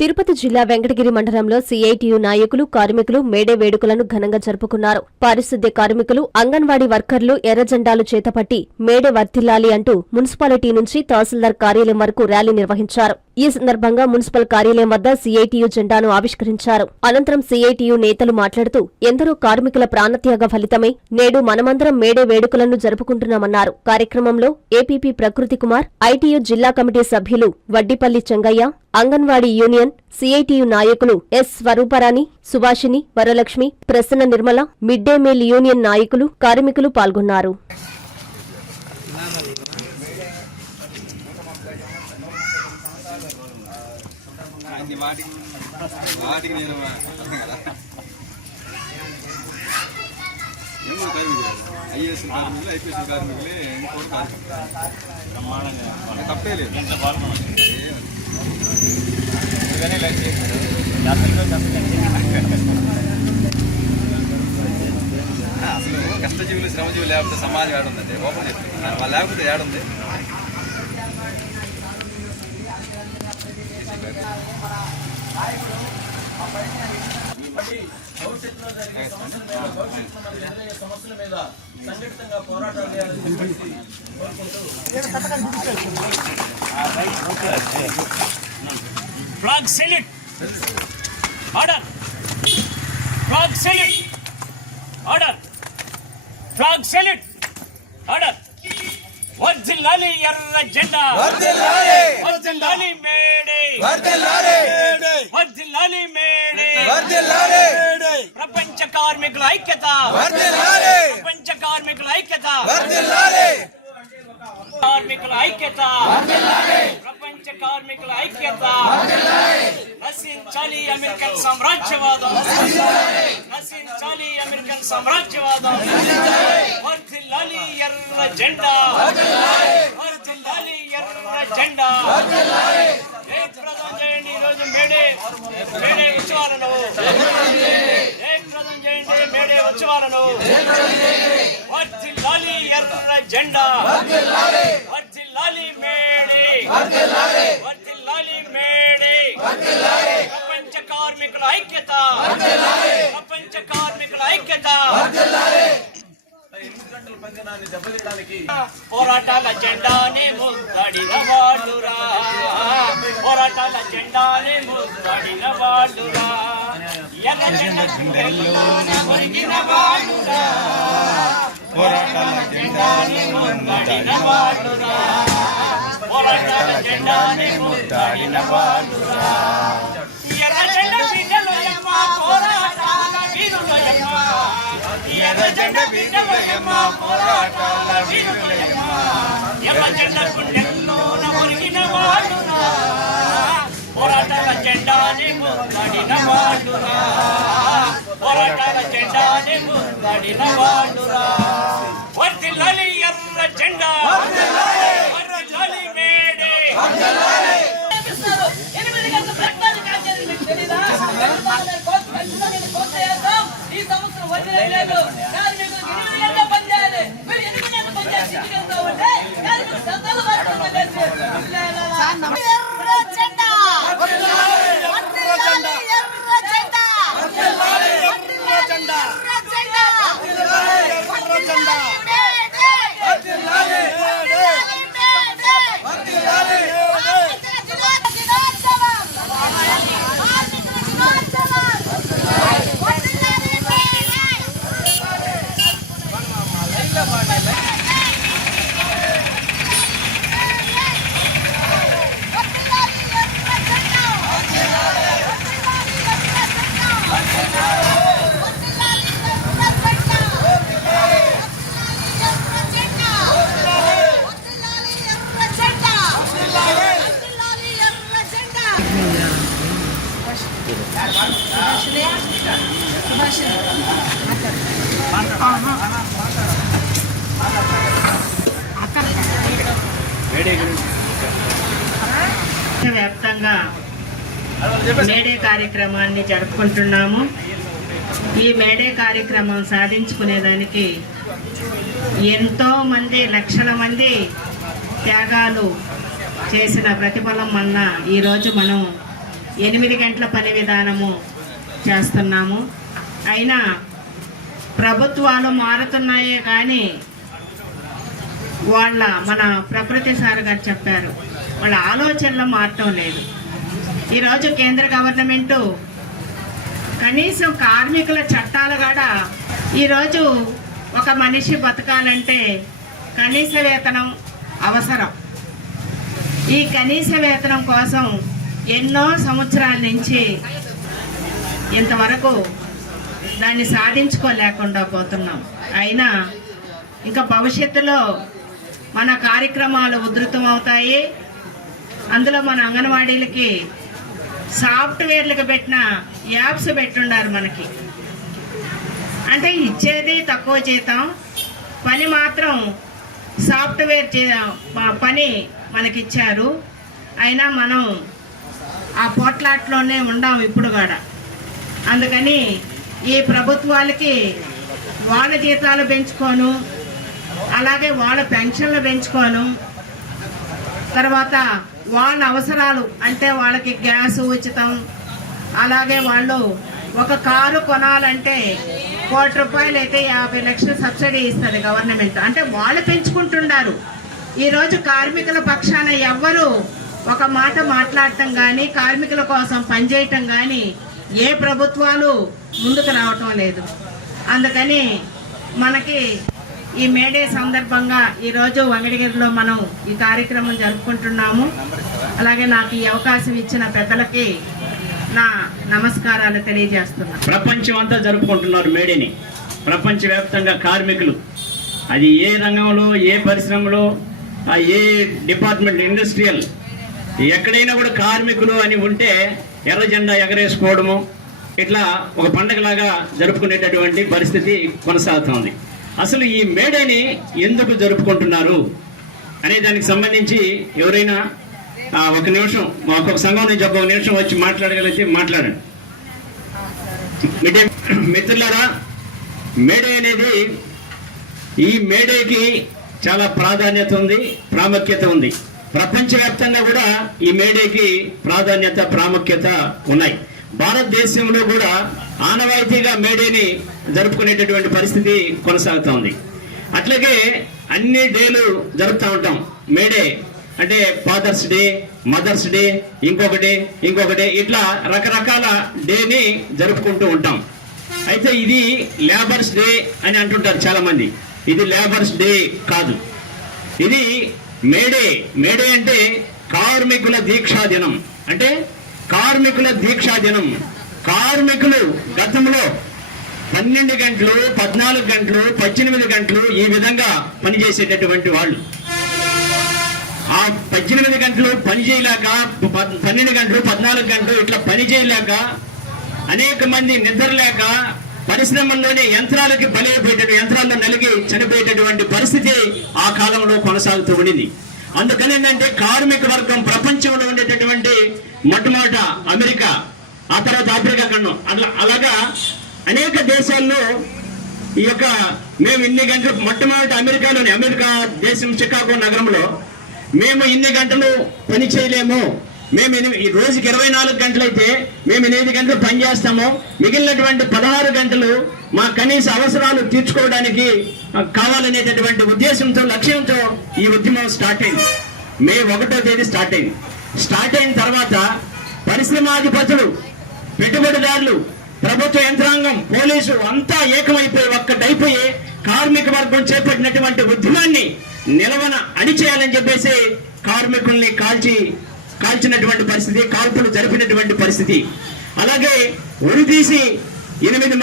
తిరుపతి జిల్లా వెంకటగిరి మండలంలో సిఐటియు నాయకులు కార్మికులు మేడే వేడుకలను ఘనంగా జరుపుకున్నారు. పారిశుద్ధ్య కార్మికులు, అంగన్వాడీ వర్కర్లు ఎర్రజెండాలు చేతపట్టి మేడే వర్ధిల్లాలి అంటూ మున్సిపాలిటీ నుంచి తహసీల్దార్ కార్యాలయం వరకు ర్యాలీ నిర్వహించారు. ఈ సందర్భంగా మున్సిపల్ కార్యాలయం వద్ద సిఐటియు జెండాను ఆవిష్కరించారు. అనంతరం సిఐటియు నేతలు మాట్లాడుతూ ఎందరో కార్మికుల ప్రాణత్యాగ ఫలితమే నేడు మనమందరం మేడే వేడుకలను జరుపుకుంటున్నామన్నారు. కార్యక్రమంలో ఏపీపీ ప్రకృతి కుమార్, ఐటియు జిల్లా కమిటీ సభ్యులు వడ్డిపల్లి చెంగయ్య, అంగన్వాడీ యూనియన్, సిఐటియు నాయకులు S Swaruparani, Subhashini, Varalakshmi, Prasanna Nirmala, mid day meal union నాయకులు, కార్మికులు పాల్గొన్నారు. అసలు కష్టజీవులు శ్రమజీవులు లేకపోతే సమాజం ఏడుందండి, ఓపెన్ చెప్తుంది. వాళ్ళు లేకపోతే ఏడుంది. భవిష్యత్తులో జరిగే సమస్యల మీద సంఘటితంగా పోరాటాలు చేయాలని చెప్పేసి flag salute order, flag salute order, flag salute order. వర్ధిల్లాలి ఎర్ర జెండా, వర్ధిల్లాలి మేడే, వర్ధిల్లాలి మేడే, ప్రపంచ కార్మికుల ఐక్యత, ప్రపంచ కార్మికుల ఐక్యత, కార్మికుల ఐక్యత, ప్రపంచ కార్మికుల ఐక్యత. నశించాలి అమెరికన్ సామ్రాజ్యవాదం, నశించాలి అమెరికన్ సామ్రాజ్యవాదం. వర్ధిల్లాలి ఎర్ర జెండా, వర్ధిల్లాలి ఎర్ర జెండా. జయప్రదం చేయండి ఈరోజు మేడే ఉత్సవాలను, జయప్రదం చేయండి మేడే ఉత్సవాలను. వర్ధిల్లాలి ఎర్ర జెండా, వర్ధిల్లాలి మేడే, వర్ధిల్లాలి మేడే. ప్రపంచ కార్మికుల ఐక్యత, ప్రపంచ కార్మికుల ఐక్యత. పోరాటాల జెండాని ముద్దడిన వాళ్ళురా, పోరాటాల జెండాని ముద్దడిన వాళ్ళురా. ఎర్ర జెండా మురిగిన వాళ్ళురా, పోరాటాల జెండాని ముద్దడిన వాళ్ళురా, పోరాటాల జెండాని ముద్దడిన వాళ్ళురా. ఎర్ర జెండా బిడ్డలయమ్మ, పోరాటాల వీరులయమ్మ, ఎర్ర జెండా బిడ్డలయమ్మ, పోరాటాల వీరులయమ్మ. ఎర్ర జెండా గుండెల్లోన మురిగిన వాళ్ళురా, పోరాటాల జెండాని ముద్దడిన వాళ్ళురా, పోరాటాల జెండాని ముద్దడిన వాళ్ళురా. వర్ధిల్లాలి ఎర్ర జెండా, వర్ధిల్లాలి మేడే. ఈ సంవత్సరం వదిలేదు కార్మికులకు 8 గంటలు పనిచేయాలి. మీరు 8 గంటలు పనిచేసి ఇంటికి వెళ్తా ఉంటే కార్మికులు సంతాలు వ్యాప్తంగా మేడే కార్యక్రమాన్ని జరుపుకుంటున్నాము. ఈ మేడే కార్యక్రమం సాధించుకునేదానికి ఎంతో మంది, లక్షల మంది త్యాగాలు చేసిన ప్రతిఫలం వలన ఈరోజు మనం 8 గంటల పని విధానము చేస్తున్నాము. అయినా ప్రభుత్వాలు మారుతున్నాయే కానీ మన ప్రకృతి సార్ గారు చెప్పారు, వాళ్ళ ఆలోచనలు మారటం లేదు. ఈరోజు కేంద్ర గవర్నమెంటు కనీసం కార్మికుల చట్టాలు కూడా ఈరోజు ఒక మనిషి బతకాలంటే కనీస వేతనం అవసరం. ఈ కనీస వేతనం కోసం ఎన్నో సంవత్సరాల నుంచి ఇంతవరకు దాన్ని సాధించుకోలేకుండా పోతున్నాం. అయినా ఇంకా భవిష్యత్తులో మన కార్యక్రమాలు ఉధృతం అవుతాయి. అందులో మన అంగన్వాడీలకి సాఫ్ట్వేర్లకు పెట్టిన యాప్స్ పెట్టుండారు. మనకి అంటే ఇచ్చేది తక్కువ జీతం, పని మాత్రం సాఫ్ట్వేర్ పని మనకిచ్చారు. అయినా మనం ఆ పోట్లాట్లోనే ఉండాం ఇప్పుడు కూడా. అందుకని ఈ ప్రభుత్వాలకి వాళ్ళ జీతాలు పెంచుకోను, అలాగే వాళ్ళ పెన్షన్లు పెంచుకోను, తర్వాత వాళ్ళ అవసరాలు అంటే వాళ్ళకి గ్యాస్ ఉచితం, అలాగే వాళ్ళు ఒక కారు కొనాలంటే ₹1,00,000 అయితే 50 లక్షలు సబ్సిడీ ఇస్తుంది గవర్నమెంట్. అంటే వాళ్ళు పెంచుకుంటున్నారు. ఈరోజు కార్మికుల పక్షాన ఎవ్వరు ఒక మాట మాట్లాడటం కానీ కార్మికుల కోసం పనిచేయటం కానీ ఏ ప్రభుత్వాలు ముందుకు రావటం లేదు. అందుకని మనకి ఈ మేడే సందర్భంగా ఈరోజు వెంకటగిరిలో మనం ఈ కార్యక్రమం జరుపుకుంటున్నాము. అలాగే నాకు ఈ అవకాశం ఇచ్చిన పెద్దలకి నా నమస్కారాలు తెలియజేస్తున్నాను. ప్రపంచం అంతా జరుపుకుంటున్నారు మేడేని. ప్రపంచవ్యాప్తంగా కార్మికులు, అది ఏ రంగంలో, ఏ పరిశ్రమలో, ఏ డిపార్ట్మెంట్, ఇండస్ట్రియల్, ఎక్కడైనా కూడా కార్మికులు అని ఉంటే ఎర్ర జెండా ఎగరేసుకోవడము, ఇట్లా ఒక పండగలాగా జరుపుకునేటటువంటి పరిస్థితి కొనసాగుతోంది. అసలు ఈ మేడేని ఎందుకు జరుపుకుంటున్నారు అనే దానికి సంబంధించి ఎవరైనా ఒక నిమిషం, ఒక్కొక్క సంఘం నుంచి ఒక నిమిషం వచ్చి మాట్లాడగలిగితే మాట్లాడండి. మిత్రులారా, మేడే అనేది, ఈ మేడేకి చాలా ప్రాధాన్యత ఉంది, ప్రాముఖ్యత ఉంది. ప్రపంచవ్యాప్తంగా కూడా ఈ మేడేకి ప్రాధాన్యత, ప్రాముఖ్యత ఉన్నాయి. భారతదేశంలో కూడా ఆనవాయితీగా మేడేని జరుపుకునేటటువంటి పరిస్థితి కొనసాగుతోంది. అట్లాగే అన్ని డేలు జరుపుతూ ఉంటాం. మేడే అంటే ఫాదర్స్ డే, మదర్స్ డే, ఇంకొకటి ఇట్లా రకరకాల డేని జరుపుకుంటూ ఉంటాం. అయితే ఇది లేబర్స్ డే అని అంటుంటారు చాలా మంది. ఇది లేబర్స్ డే కాదు, ఇది మేడే. మేడే అంటే కార్మికుల దీక్షా దినం. అంటే కార్మికుల దీక్షా దినం. కార్మికులు గతంలో 12 గంటలు, 14 గంటలు, 18 గంటలు ఈ విధంగా పనిచేసేటటువంటి వాళ్ళు. ఆ 18 గంటలు పని చేయలేక, 12 గంటలు, 14 గంటలు ఇట్లా పని చేయలేక అనేక మంది నిద్రలేక పరిశ్రమల్లోనే యంత్రాలకి బలైపోయేటటువంటి, యంత్రాల్లో నలిగి చనిపోయేటటువంటి పరిస్థితి ఆ కాలంలో కొనసాగుతూ ఉండింది. అందుకని ఏంటంటే కార్మిక వర్గం ప్రపంచంలో ఉండేటటువంటి మొట్టమొదట అమెరికా, ఆ తర్వాత ఆఫ్రికా ఖండం, అలాగా అనేక దేశాల్లో ఈ యొక్క మేము ఇన్ని గంటలు, మొట్టమొదటి అమెరికాలోని, అమెరికా దేశం చికాగో నగరంలో మేము ఇన్ని గంటలు పని చేయలేము, మేము ఈ రోజుకి 24 గంటలు అయితే మేము 8 గంటలు పని చేస్తాము, మిగిలినటువంటి 16 గంటలు మా కనీస అవసరాలు తీర్చుకోవడానికి కావాలనేటటువంటి ఉద్దేశంతో, లక్ష్యంతో ఈ ఉద్యమం స్టార్ట్ అయింది. మే 1వ తేదీ స్టార్ట్ అయింది. స్టార్ట్ అయిన తర్వాత పరిశ్రమాధిపతులు, పెట్టుబడిదారులు, ప్రభుత్వ యంత్రాంగం, పోలీసు అంతా ఏకమైపోయి ఒక్కటైపోయి కార్మిక వర్గం చేపట్టినటువంటి ఉద్యమాన్ని నిలవన అణిచేయాలని చెప్పేసి కార్మికుల్ని కాల్చినటువంటి పరిస్థితి, కాల్పులు జరిపినటువంటి పరిస్థితి. అలాగే ఉరితీసి 8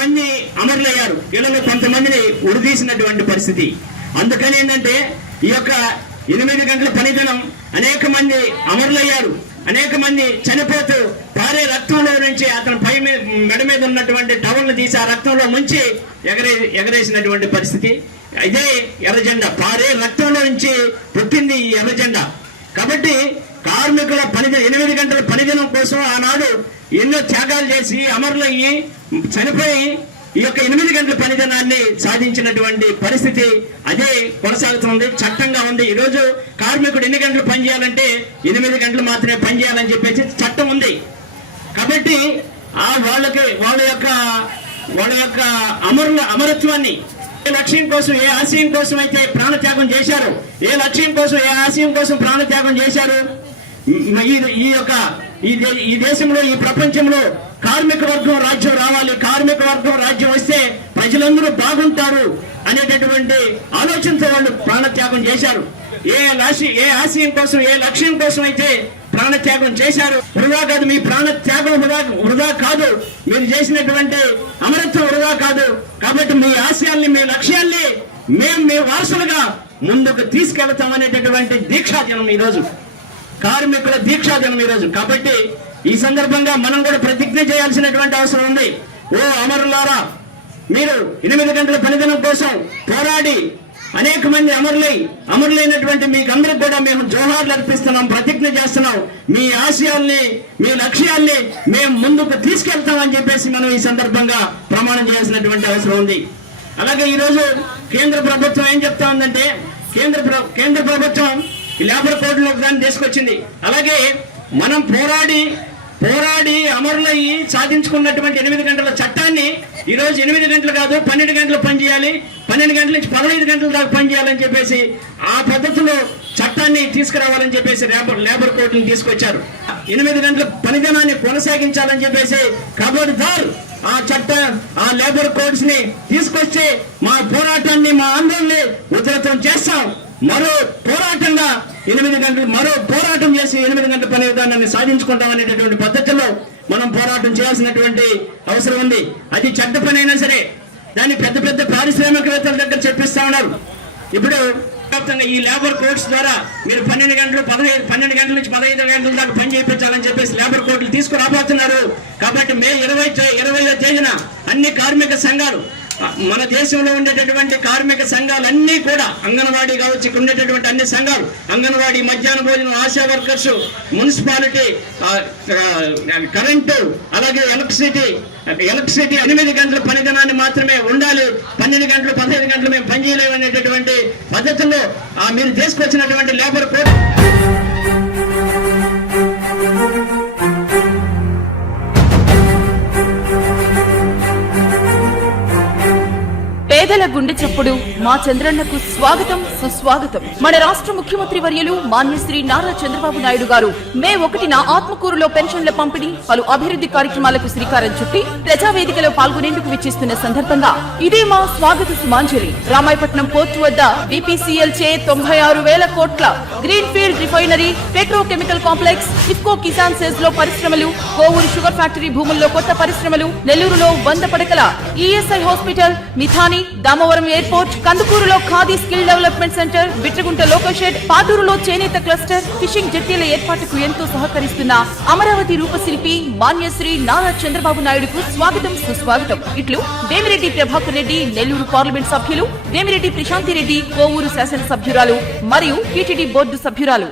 మంది అమరులయ్యారు. ఇళ్లలో కొంతమందిని ఉరితీసినటువంటి పరిస్థితి. అందుకని ఏంటంటే ఈ యొక్క 8 గంటల పనిదినం అనేక మంది అమరులయ్యారు, అనేక మంది చనిపోతూ పారే రక్తంలో నుంచి అతని మెడ మీద ఉన్నటువంటి టవల్ని తీసి ఆ రక్తంలో ముంచి ఎగరేసినటువంటి పరిస్థితి. ఇదే ఎర్ర జెండా, పారే రక్తంలో నుంచి పుట్టింది ఈ ఎర్ర జెండా. కాబట్టి కార్మికుల 8 గంటల పనిదినం కోసం ఆనాడు ఎన్నో త్యాగాలు చేసి అమరులయ్యి చనిపోయి ఈ యొక్క 8 గంటల పనిదినాన్ని సాధించినటువంటి పరిస్థితి అదే కొనసాగుతుంది, చట్టంగా ఉంది. ఈ రోజు కార్మికుడు ఎన్ని గంటలు పనిచేయాలంటే 8 గంటలు మాత్రమే పనిచేయాలని చెప్పేసి చట్టం ఉంది. కాబట్టి వాళ్ళ యొక్క అమరత్వాన్ని, ఏ లక్ష్యం కోసం, ఏ ఆశయం కోసం అయితే ప్రాణత్యాగం చేశారు, ఏ లక్ష్యం కోసం, ఏ ఆశయం కోసం ప్రాణత్యాగం చేశారు, ఈ దేశంలో, ఈ ప్రపంచంలో కార్మిక వర్గం రాజ్యం రావాలి, కార్మిక వర్గం రాజ్యం వస్తే ప్రజలందరూ బాగుంటారు అనేటటువంటి ఆలోచనతో వాళ్ళు ప్రాణత్యాగం చేశారు. ఏ ఆశయం కోసం, ఏ లక్ష్యం కోసం అయితే ప్రాణత్యాగం చేశారు, వృధా కాదు. మీ ప్రాణత్యాగం వృధా కాదు, మీరు చేసినటువంటి అమరత్వం వృధా కాదు. కాబట్టి మీ ఆశయాల్ని, మీ లక్ష్యాల్ని మేము మీ వారసులుగా ముందుకు తీసుకెళ్తామనేటటువంటి దీక్షాదినం ఈరోజు, కార్మికుల దీక్షాదినం ఈరోజు. కాబట్టి ఈ సందర్భంగా మనం కూడా ప్రతిజ్ఞ చేయాల్సినటువంటి అవసరం ఉంది. ఓ అమరులారా, మీరు 8 గంటల పనిదినం కోసం పోరాడి అనేక మంది అమరులైనటువంటి మీకు అందరికి కూడా మేము జోహార్లు అర్పిస్తున్నాం, ప్రతిజ్ఞ చేస్తున్నాం. మీ ఆశయాల్ని, మీ లక్ష్యాల్ని మేము ముందుకు తీసుకెళ్తామని చెప్పేసి మనం ఈ సందర్భంగా ప్రమాణం చేయాల్సినటువంటి అవసరం ఉంది. అలాగే ఈరోజు కేంద్ర ప్రభుత్వం ఏం చెప్తా ఉందంటే, కేంద్ర ప్రభుత్వం ఈ లేబర్ కోడ్లో దాన్ని తీసుకొచ్చింది. అలాగే మనం పోరాడి అమరులయ్యి సాధించుకున్నటువంటి 8 గంటల చట్టాన్ని ఈరోజు 8 గంటలు కాదు 12 గంటలు పనిచేయాలి, 12 గంటల నుంచి 15 గంటల దాకా పనిచేయాలని చెప్పేసి ఆ పద్ధతిలో చట్టాన్ని తీసుకురావాలని చెప్పేసి లేబర్ కోడ్ని తీసుకొచ్చారు. 8 గంటల పనిదినాన్ని కొనసాగించాలని చెప్పేసి ఖబర్దార్ ఆ లేబర్ కోడ్స్ ని తీసుకొచ్చి మా పోరాటాన్ని, మా ఆందోళనని ఉధృతం చేస్తాం. మరో పోరాటంగా 8 గంటలు, మరో పోరాటం చేసి 8 గంటల పని విధానాన్ని సాధించుకుంటాం అనేటటువంటి పద్ధతిలో మనం పోరాటం చేయాల్సినటువంటి అవసరం ఉంది. అది చెడ్డ పని అయినా సరే దాన్ని పెద్ద పెద్ద పారిశ్రామికవేత్తల దగ్గర చెప్పిస్తా ఉన్నారు. ఇప్పుడు ఈ లేబర్ కోడ్స్ ద్వారా మీరు 12 గంటల నుంచి 15 గంటల దాకా పని చేయించాలని చెప్పేసి లేబర్ కోడ్లు తీసుకురాబోతున్నారు. కాబట్టి మే 20వ తేదీన అన్ని కార్మిక సంఘాలు, మన దేశంలో ఉండేటటువంటి కార్మిక సంఘాలన్నీ కూడా, అంగన్వాడీ కావచ్చు, ఇక్కడ ఉండేటటువంటి అన్ని సంఘాలు, అంగన్వాడీ, మధ్యాహ్న భోజనం, ఆశా వర్కర్స్, మున్సిపాలిటీ, కరెంటు, అలాగే ఎలక్ట్రిసిటీ 8 గంటల పనిదినాన్ని మాత్రమే ఉండాలి, 12 గంటలు 15 గంటలు మేము పనిచేయలేము అనేటటువంటి పద్ధతుల్లో మీరు తీసుకొచ్చినటువంటి లేబర్ కోడ్ పేదల గుండె చప్పుడు మా చంద్రన్నకు స్వాగతం, సుస్వాగతం. మన రాష్ట్ర ముఖ్యమంత్రి వర్యులు మాన్యశ్రీ నారా చంద్రబాబు నాయుడు గారు మే 1న ఆత్మకూరులో పెన్షన్ల పంపిణీ, పలు అభివృద్ధి కార్యక్రమాలకు శ్రీకారం చుట్టి ప్రజావేదికలో పాల్గొనేందుకు విచ్చేస్తున్న సందర్భంగా ఇదే మా స్వాగత సుమాంజలి. రామాయపట్నం పోర్టు వద్ద BPCL చే 96,000 కోట్ల green field refinery, petrochemical complex, IFFCO Kisan SEZ లో పరిశ్రమలు, కోవూరు షుగర్ ఫ్యాక్టరీ భూముల్లో కొత్త పరిశ్రమలు, నెల్లూరులో 100 పడకల ESI hospital, Midhani, Damavaram airport, కందుకూరులో khadi skill development centre, Bitragunta local shed, పాటూరులో చేనేత క్లస్టర్, ఫిషింగ్ జెట్టీల ఏర్పాటుకు ఎంతో సహకరిస్తున్న అమరావతి రూపశిల్పి మాన్యశ్రీ నారా చంద్రబాబు నాయుడుకు స్వాగతం, సుస్వాగతం. ఇట్లు వేమిరెడ్డి ప్రభాకర్ రెడ్డి, నెల్లూరు పార్లమెంట్ సభ్యులు, వేమిరెడ్డి ప్రశాంతి రెడ్డి, కోవూరు శాసనసభ్యురాలు మరియు టీటీడీ బోర్డు సభ్యురాలు.